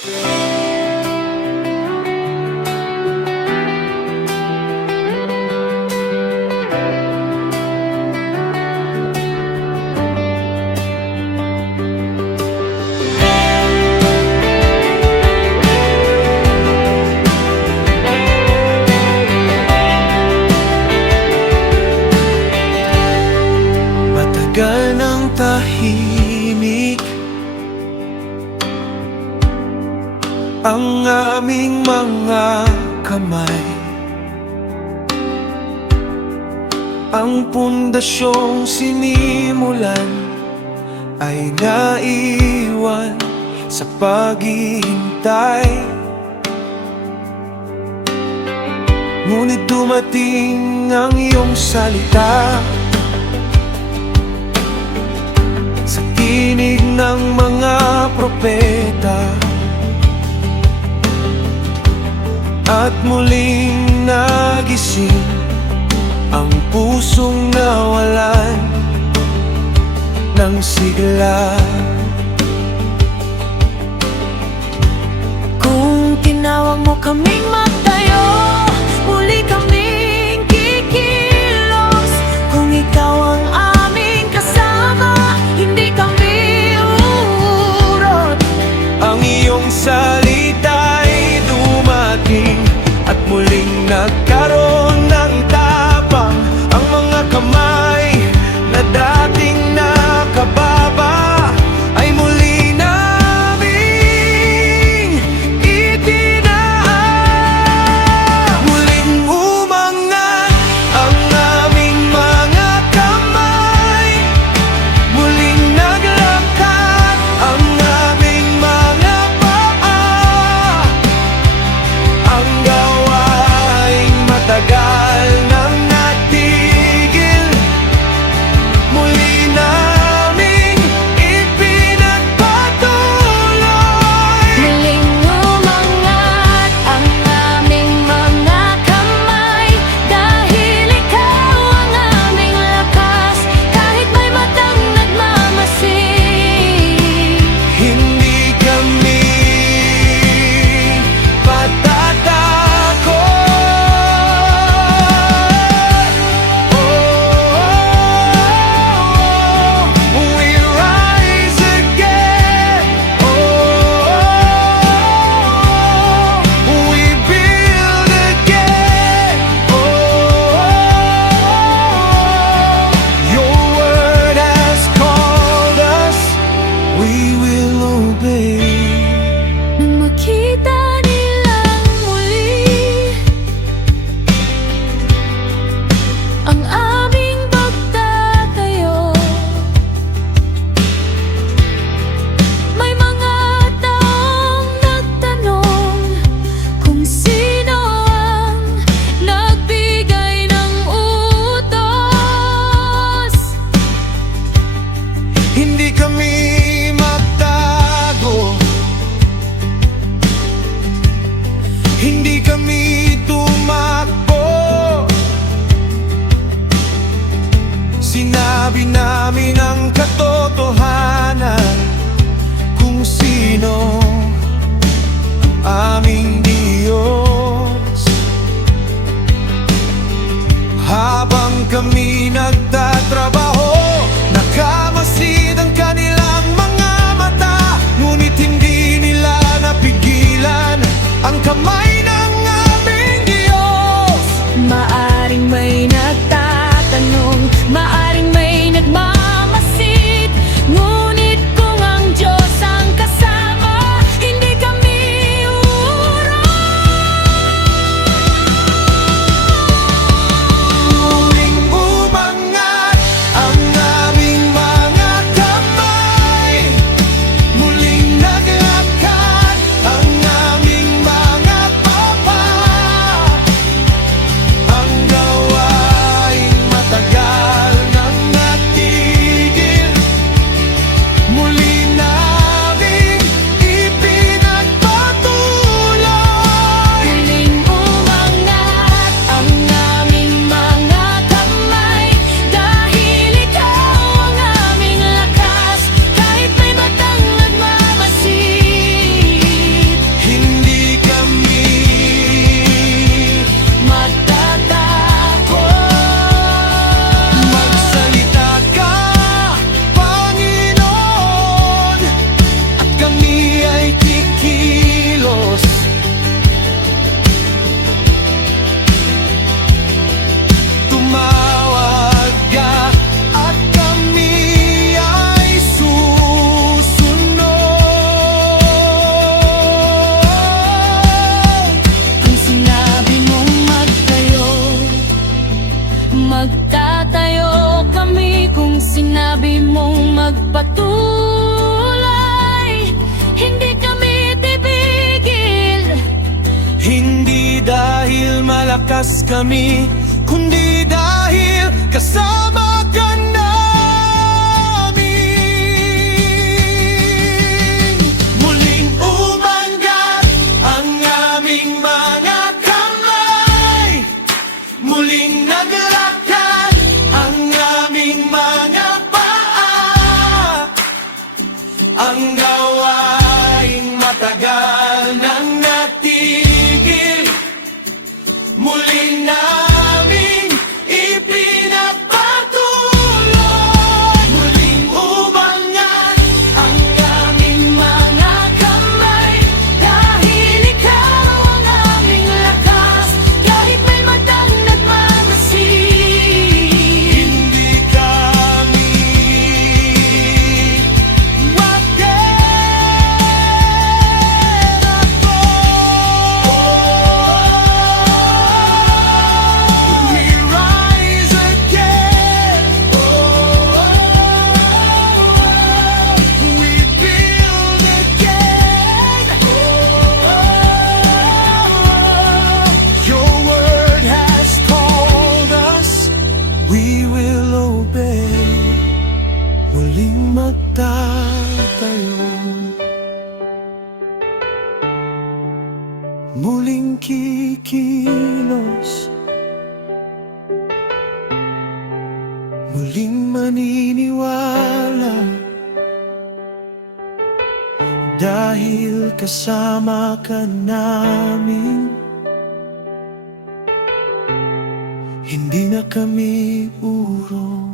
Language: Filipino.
Matagal ng tahimik ang aming mga kamay. Ang pundasyong sinimulan ay naiwan sa paghihintay. Ngunit dumating ang iyong salita sa tinig ng mga propeta, at muling nagising ang pusong nawalan ng sigla. Kung tinawag mo kaming magtayo, muli kaming kikilos. Kung ikaw ang aming kasama, hindi kami uurot. Ang iyong salita'y dumating at muling nagkaroon ng tapang. Ang mga kamay na dating nakababa ay muli naming itinaas. Muling umangat ang aming mga kamay, muling naglakad ang aming mga paa. Ang gawaing matagal nang natigil, muli naming ipinagpatuloy. Muling umangat ang aming mga kamay, dahil ikaw ang aming lakas, kahit may matang nagmamasid. Hindi kami patatakot. We rise again. We build again. Your word has called us, we will obey. Nang makita nilang muli ang aming pagtatayo, may mga taong nagtanong kung sino ang nagbigay ng utos. Hindi kami magtago, hindi kami tumakbo. Sinabi namin ang katotohanan kung sino ang aming Diyos. Habang kami nagtatrabaho, nakamasid ang kanilang mga mata, ngunit hindi nila napigilan ang kamay ng aming Diyos. Maaring may nagtatanong, maaring may nagmamasid, ngunit kung ang Diyos ang kasama, ay kikilos. Tumawag ka at kami ay susunod. Kung sinabi mong magtayo, magtatayo kami. Kung sinabi mong magpatuloy, hindi kami titigil. Hindi dahil malakas kami, kundi dahil kasama ka namin. Muling umangat ang aming mga kamay, muling naglakad ang aming mga paa. Ang gawaing matagal nang natigil, muli namin ipinagpatuloy. Muling umangat ang aming mga kamay, dahil ikaw ang aming lakas. Kahit may matang nagmamasid, hindi kami We rise again. We build again. Your word has called us, we will obey. Muling magtatayo, muling kikilos, muling maniniwala, dahil kasama ka namin. Hindi na kami urong.